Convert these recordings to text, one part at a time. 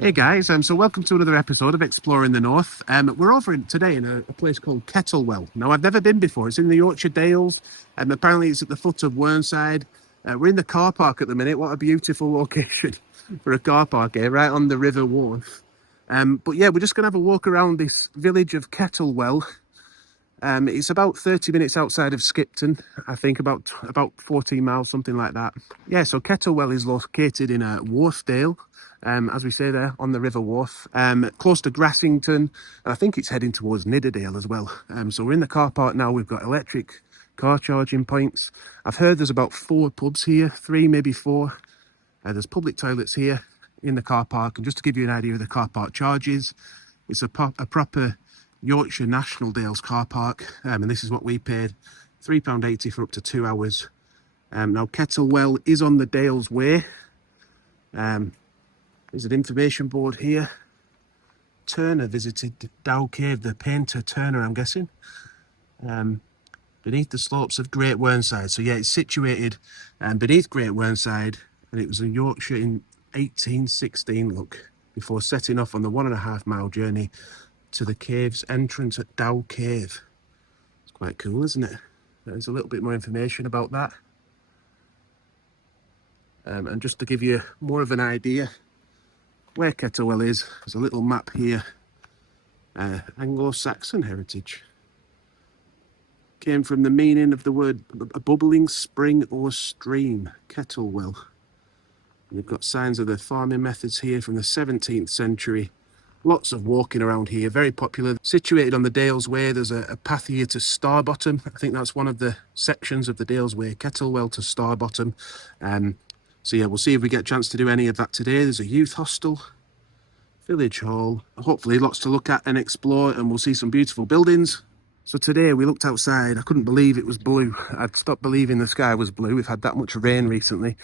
Hey guys, so welcome to another episode of Exploring the North. We're over today in a place called Kettlewell. Now, I've never been before. It's in the Yorkshire Dales, and apparently it's at the foot of Whernside. We're in the car park at the minute. What a beautiful location for a car park here, right on the River Wharf. But yeah, we're just going to have a walk around this village of Kettlewell. It's about 30 minutes outside of Skipton, I think, about 14 miles, something like that. Yeah, so Kettlewell is located in Wharfedale, as we say there, on the River Wharf, close to Grassington, and I think it's heading towards Nidderdale as well. So we're in the car park now. We've got electric car charging points. I've heard there's about 4 pubs here, 3, maybe 4. There's public toilets here in the car park, and just to give you an idea of the car park charges, it's a proper Yorkshire National Dales car park, and this is what we paid, £3.80 for up to 2 hours. Now Kettlewell is on the Dales Way. There's an information board here. Turner visited Dow Cave, the painter Turner, I'm guessing, beneath the slopes of Great Whernside. So yeah, it's situated beneath Great Whernside, and it was in Yorkshire in 1816, look, before setting off on the 1.5-mile journey to the cave's entrance at Dow Cave. It's quite cool, isn't it? There's a little bit more information about that. And just to give you more of an idea where Kettlewell is, there's a little map here. Anglo-Saxon heritage. Came from the meaning of the word a bubbling spring or stream, Kettlewell. You've got signs of the farming methods here from the 17th century. Lots of walking around here, very popular. Situated on the Dales Way, there's a path here to Starbottom. I think that's one of the sections of the Dales Way, Kettlewell to Starbottom. So yeah, we'll see if we get a chance to do any of that today. There's a youth hostel, village hall, hopefully lots to look at and explore, and we'll see some beautiful buildings. So today we looked outside. I couldn't believe it was blue. I'd stopped believing the sky was blue. We've had that much rain recently.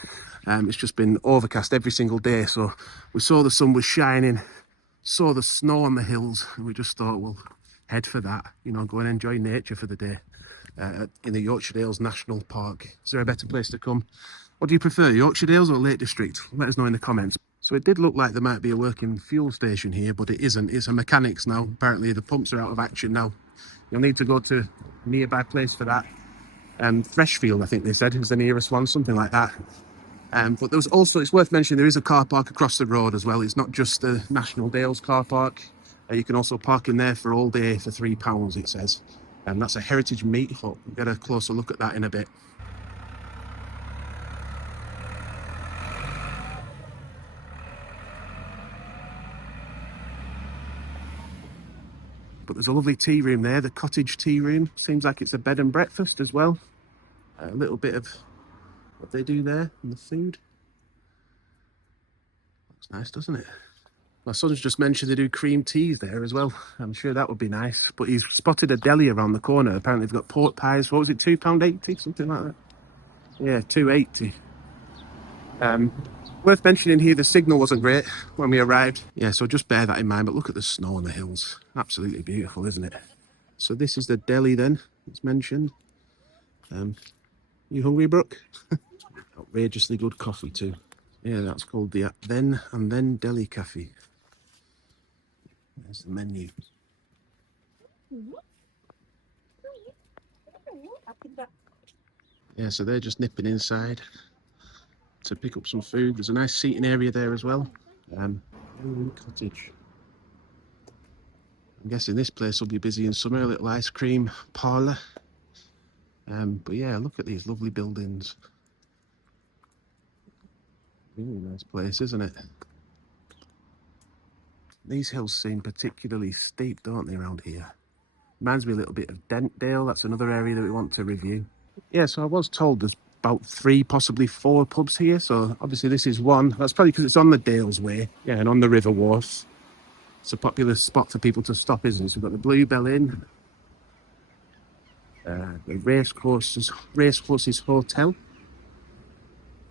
It's just been overcast every single day. So we saw the sun was shining, saw the snow on the hills, and we just thought, well, head for that, you know, go and enjoy nature for the day in the Yorkshire Dales National Park. Is there a better place to come? What do you prefer, Yorkshire Dales or Lake District? Let us know in the comments. So it did look like there might be a working fuel station here, but it isn't. It's a mechanics now. Apparently the pumps are out of action now. You'll need to go to a nearby place for that. Freshfield, I think they said, is the nearest one, something like that. But there was also, it's worth mentioning, there is a car park across the road as well. It's not just the National Dales car park. You can also park in there for all day for £3, it says. And that's a heritage meat hut. We'll get a closer look at that in a bit. But there's a lovely tea room there, the cottage tea room. Seems like it's a bed and breakfast as well. A little bit of what they do there and the food. Looks nice, doesn't it? My son's just mentioned they do cream teas there as well. I'm sure that would be nice. But he's spotted a deli around the corner. Apparently they've got pork pies. What was it, £2.80? Something like that. Yeah, £2.80. Worth mentioning here, the signal wasn't great when we arrived. Yeah, so just bear that in mind. But look at the snow on the hills. Absolutely beautiful, isn't it? So this is the deli then, it's mentioned. You hungry, Brooke? Outrageously good coffee too. Yeah, that's called the Then and Then Deli Cafe. There's the menu. Yeah, so they're just nipping inside to pick up some food. There's a nice seating area there as well. Cottage. I'm guessing this place will be busy in summer, a little ice cream parlour. But yeah, look at these lovely buildings. Really nice place, isn't it? These hills seem particularly steep, don't they, around here? Reminds me a little bit of Dentdale. That's another area that we want to review. Yeah, so I was told there's about 3, possibly 4 pubs here. So obviously this is one. That's probably because it's on the Dales Way. Yeah, and on the River Wharf. It's a popular spot for people to stop, isn't it? So we've got the Bluebell Inn. The Racecourses Hotel.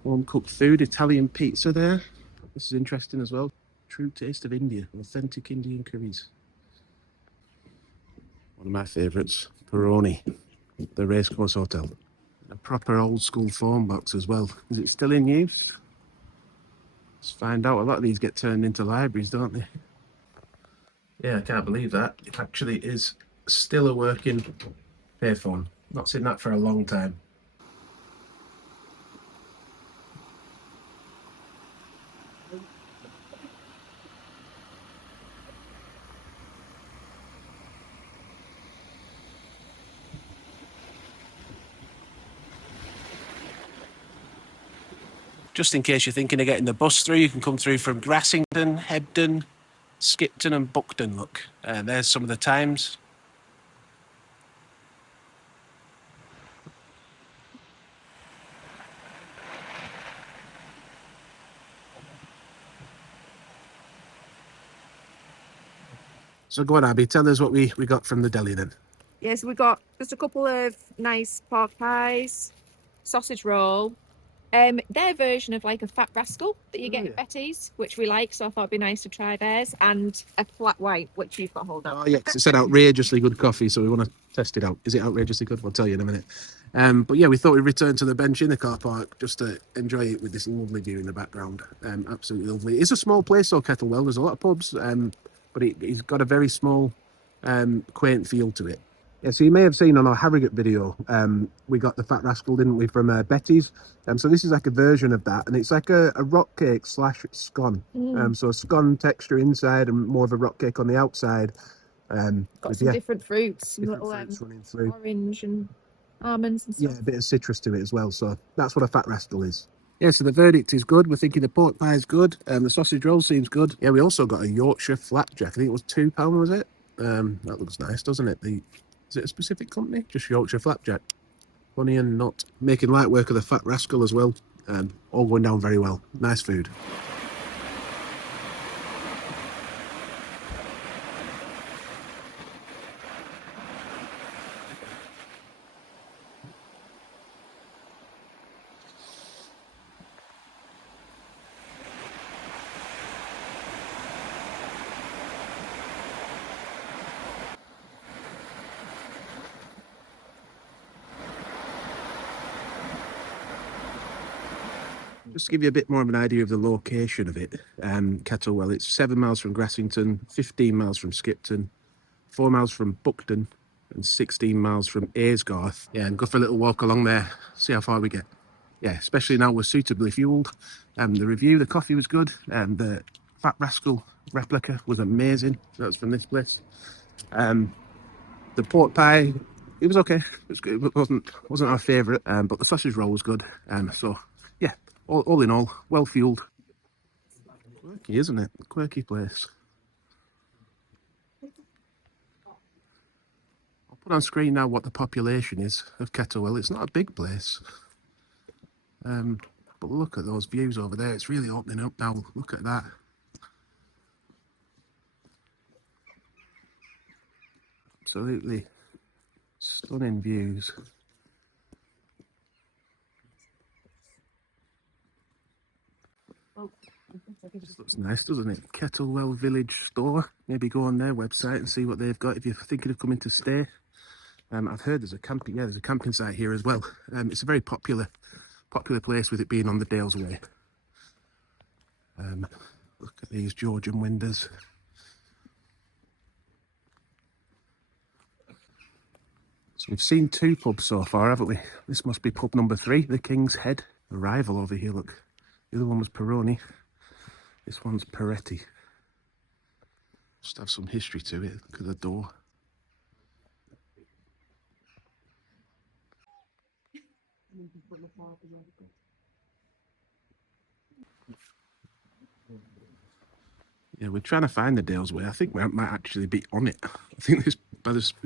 Home cooked food, Italian pizza there. This is interesting as well. True taste of India, authentic Indian curries. One of my favourites, Peroni, the Racecourse Hotel. A proper old school phone box as well. Is it still in use? Let's find out. A lot of these get turned into libraries, don't they? Yeah, I can't believe that. It actually is still a working payphone. Not seen that for a long time. Just in case you're thinking of getting the bus through, you can come through from Grassington, Hebden, Skipton and Buckton, look. There's some of the times. So go on, Abby, tell us what we got from the deli then. Yes, we got just a couple of nice pork pies, sausage roll, their version of like a fat rascal that you get at Betty's, which we like, so I thought it'd be nice to try theirs, and a flat white, which you've got hold of. Oh yeah, 'cause it said outrageously good coffee, so we want to test it out. Is it outrageously good? We'll tell you in a minute. But yeah, we thought we'd return to the bench in the car park just to enjoy it with this lovely view in the background. Absolutely lovely. It's a small place, though, Kettlewell. There's a lot of pubs, but it's got a very small, quaint feel to it. Yeah, so you may have seen on our Harrogate video, we got the Fat Rascal, didn't we, from Betty's. So this is like a version of that, and it's like a rock cake slash scone. So a scone texture inside and more of a rock cake on the outside. Got some different fruits, some different little fruits running through. Orange and almonds and stuff. Yeah, a bit of citrus to it as well. So that's what a Fat Rascal is. Yeah, so the verdict is good. We're thinking the pork pie is good, and the sausage roll seems good. Yeah, we also got a Yorkshire flapjack. I think it was £2, was it? That looks nice, doesn't it? Is it a specific company? Just Yorkshire flapjack. Funny and not. Making light work of the Fat Rascal as well. All going down very well. Nice food. Just to give you a bit more of an idea of the location of it, Kettlewell, it's 7 miles from Grassington, 15 miles from Skipton, 4 miles from Buckton, and 16 miles from Aysgarth. Yeah, and go for a little walk along there, see how far we get. Yeah, especially now we're suitably fueled. The coffee was good, and the Fat Rascal replica was amazing. That's from this place. The pork pie, it was okay. It was good. It wasn't our favourite, but the sausage roll was good. So yeah, all in all, well fueled. Quirky, isn't it? Quirky place. I'll put on screen now what the population is of Kettlewell. It's not a big place. But look at those views over there. It's really opening up now. Look at that. Absolutely stunning views. This looks nice, doesn't it? Kettlewell Village Store. Maybe go on their website and see what they've got if you're thinking of coming to stay. I've heard there's a camping site here as well. It's a very popular place with it being on the Dales Way. Look at these Georgian windows. So we've seen 2 pubs so far, haven't we? This must be pub number 3, the King's Head. A rival over here, look. The other one was Peroni. This one's Peretti. Just have some history to it. Look at the door. Yeah, we're trying to find the Dales Way. I think we might actually be on it. I think if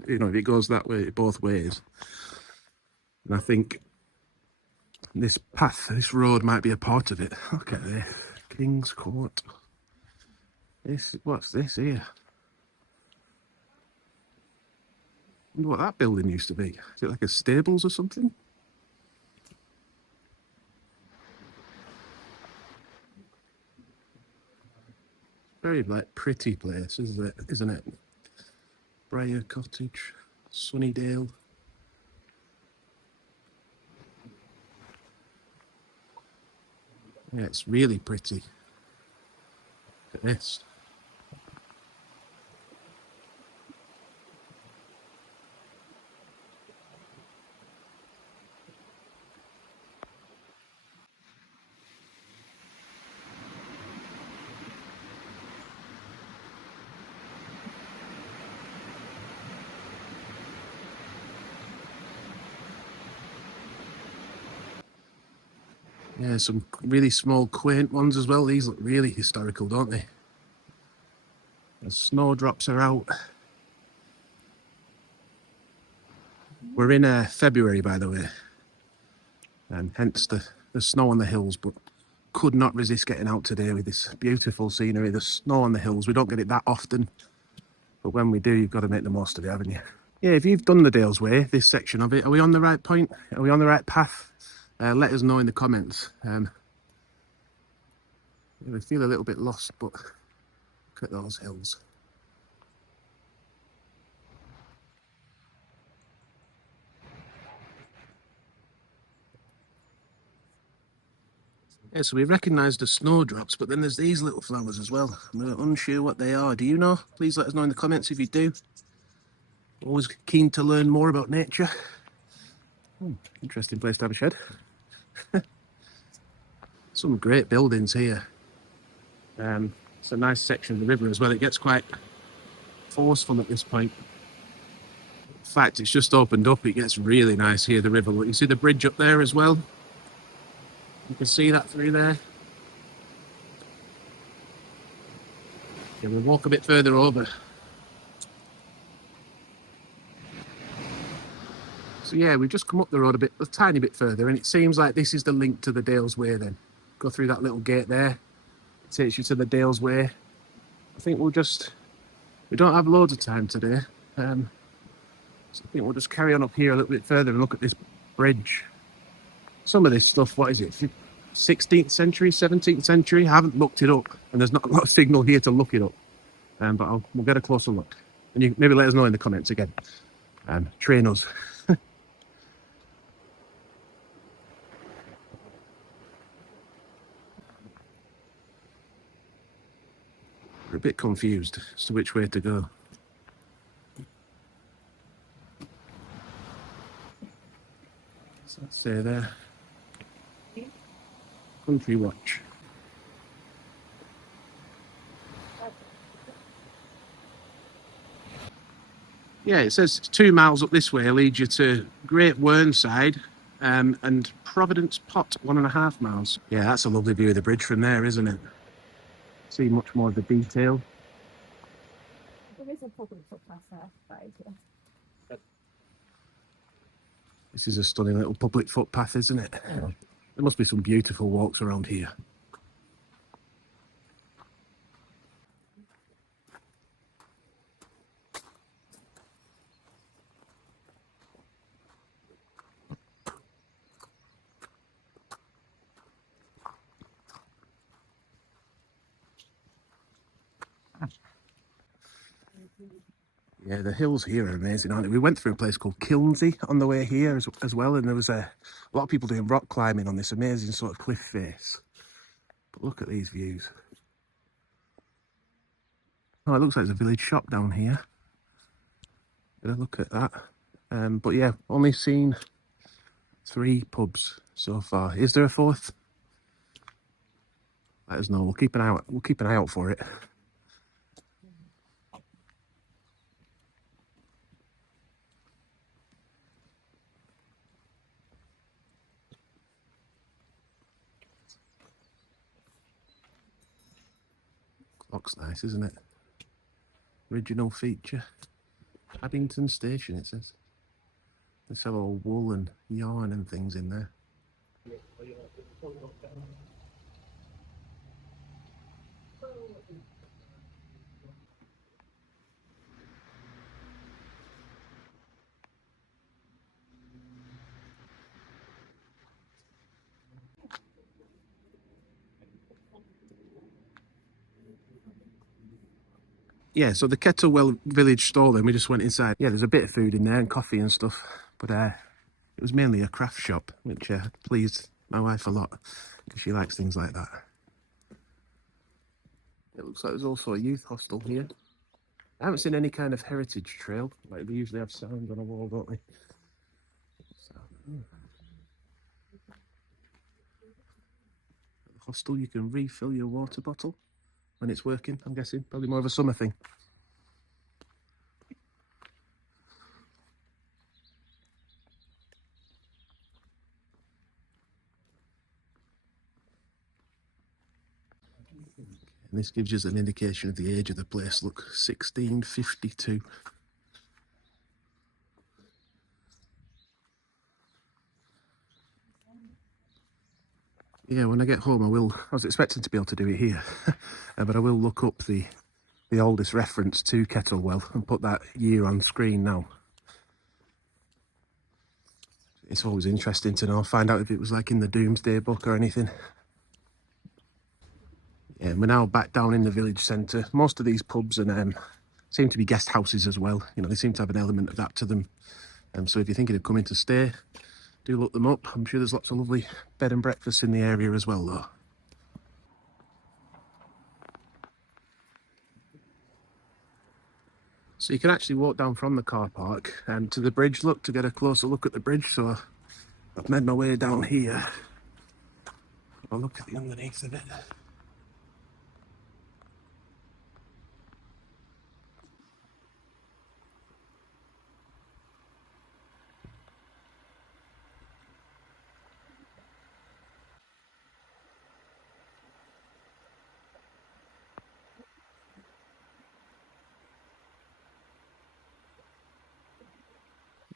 it goes that way, both ways. And I think this this road might be a part of it. Look at this. King's Court. What's this here? I wonder what that building used to be. Is it like a stables or something? Very like pretty place, isn't it? Briar Cottage, Sunnydale. Yeah, it's really pretty. at this. Yeah, some really small, quaint ones as well. These look really historical, don't they? The snowdrops are out. We're in February, by the way, and hence the snow on the hills, but could not resist getting out today with this beautiful scenery. The snow on the hills, we don't get it that often, but when we do, you've got to make the most of it, haven't you? Yeah, if you've done the Dales Way, this section of it, are we on the right point? Are we on the right path? Let us know in the comments. We feel a little bit lost, but look at those hills. Yeah, so we recognise the snowdrops, but then there's these little flowers as well. We're unsure what they are. Do you know? Please let us know in the comments if you do. Always keen to learn more about nature. Interesting place to have a shed. Some great buildings here. It's a nice section of the river as well. It gets quite forceful at this point. In fact, it's just opened up. It gets really nice here, the river. Look, you see the bridge up there as well? You can see that through there. Yeah, we'll walk a bit further over. So yeah, we've just come up the road a tiny bit further, and it seems like this is the link to the Dales Way then. Go through that little gate there. It takes you to the Dales Way. I think we don't have loads of time today. So I think we'll just carry on up here a little bit further and look at this bridge. Some of this stuff, what is it? 16th century, 17th century? I haven't looked it up, and there's not a lot of signal here to look it up. But we'll get a closer look. And you maybe let us know in the comments again. Train us. We're a bit confused as to which way to go. So let's say there. Country Watch. Yeah, it says 2 miles up this way leads you to Great Whernside and Providence Pot, 1.5 miles. Yeah, that's a lovely view of the bridge from there, isn't it? See much more of the detail. There is a public footpath there, right? Yeah. This is a stunning little public footpath, isn't it? Yeah. There must be some beautiful walks around here. Yeah, the hills here are amazing, aren't they? We went through a place called Kilnsey on the way here as well, and there was a lot of people doing rock climbing on this amazing sort of cliff face. But look at these views. Oh, it looks like there's a village shop down here. Get a look at that. But yeah, only seen 3 pubs so far. Is there a 4th? Let us know. We'll keep an eye out for it. Clock's nice, isn't it? Original feature. Paddington Station, it says. They sell all wool and yarn and things in there. Yeah, so the Kettlewell village store then, we just went inside. Yeah, there's a bit of food in there and coffee and stuff, but it was mainly a craft shop, which pleased my wife a lot because she likes things like that. It looks like there's also a youth hostel here. I haven't seen any kind of heritage trail. Like they usually have signs on a wall, don't they? So, at the hostel, you can refill your water bottle when it's working, I'm guessing. Probably more of a summer thing. And this gives us an indication of the age of the place. Look, 1652. Yeah, when I get home, I was expecting to be able to do it here, but I will look up the oldest reference to Kettlewell and put that year on screen now. It's always interesting to know, find out if it was like in the Doomsday Book or anything. Yeah, and we're now back down in the village centre. Most of these pubs and seem to be guest houses as well. You know, they seem to have an element of that to them. So if you're thinking of coming to stay, do look them up. I'm sure there's lots of lovely bed and breakfasts in the area as well, though. So you can actually walk down from the car park to the bridge, look, to get a closer look at the bridge. So I've made my way down here. I'll look at the underneath of it.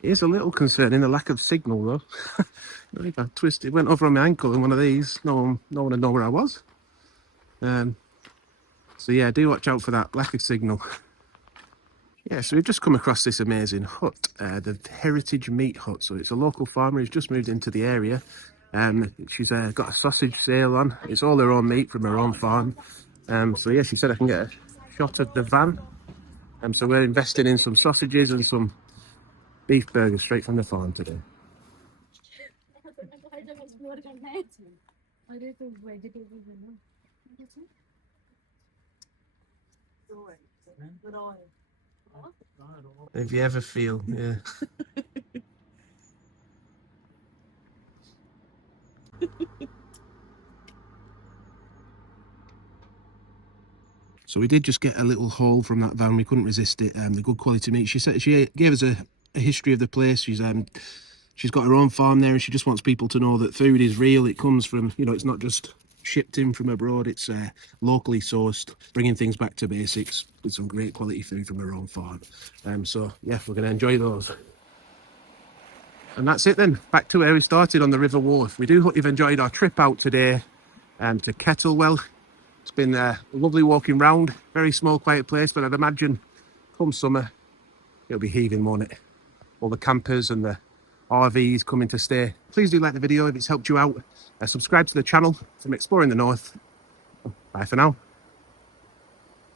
It is a little concerning, the lack of signal though. If I twisted, went over on my ankle in one of these, no one would know where I was. So yeah, do watch out for that lack of signal. Yeah, so we've just come across this amazing hut, the Heritage Meat Hut. So it's a local farmer who's just moved into the area. She's got a sausage sale on. It's all her own meat from her own farm. So yeah, she said I can get a shot of the van. So we're investing in some sausages and some beef burgers straight from the farm today. If you ever feel, yeah. So we did just get a little haul from that van. We couldn't resist it. The good quality meat. She said she gave us a history of the place. She's got her own farm there, and she just wants people to know that food is real. It comes from, you know, it's not just shipped in from abroad. It's locally sourced, bringing things back to basics with some great quality food from her own farm. So yeah, we're going to enjoy those. And that's it then. Back to where we started on the River Wharf. We do hope you've enjoyed our trip out today to Kettlewell. It's been lovely walking round. Very small, quiet place, but I'd imagine come summer, it'll be heaving, won't it? All the campers and the RVs coming to stay. Please do like the video if it's helped you out. Subscribe to the channel from Exploring the North. Bye for now.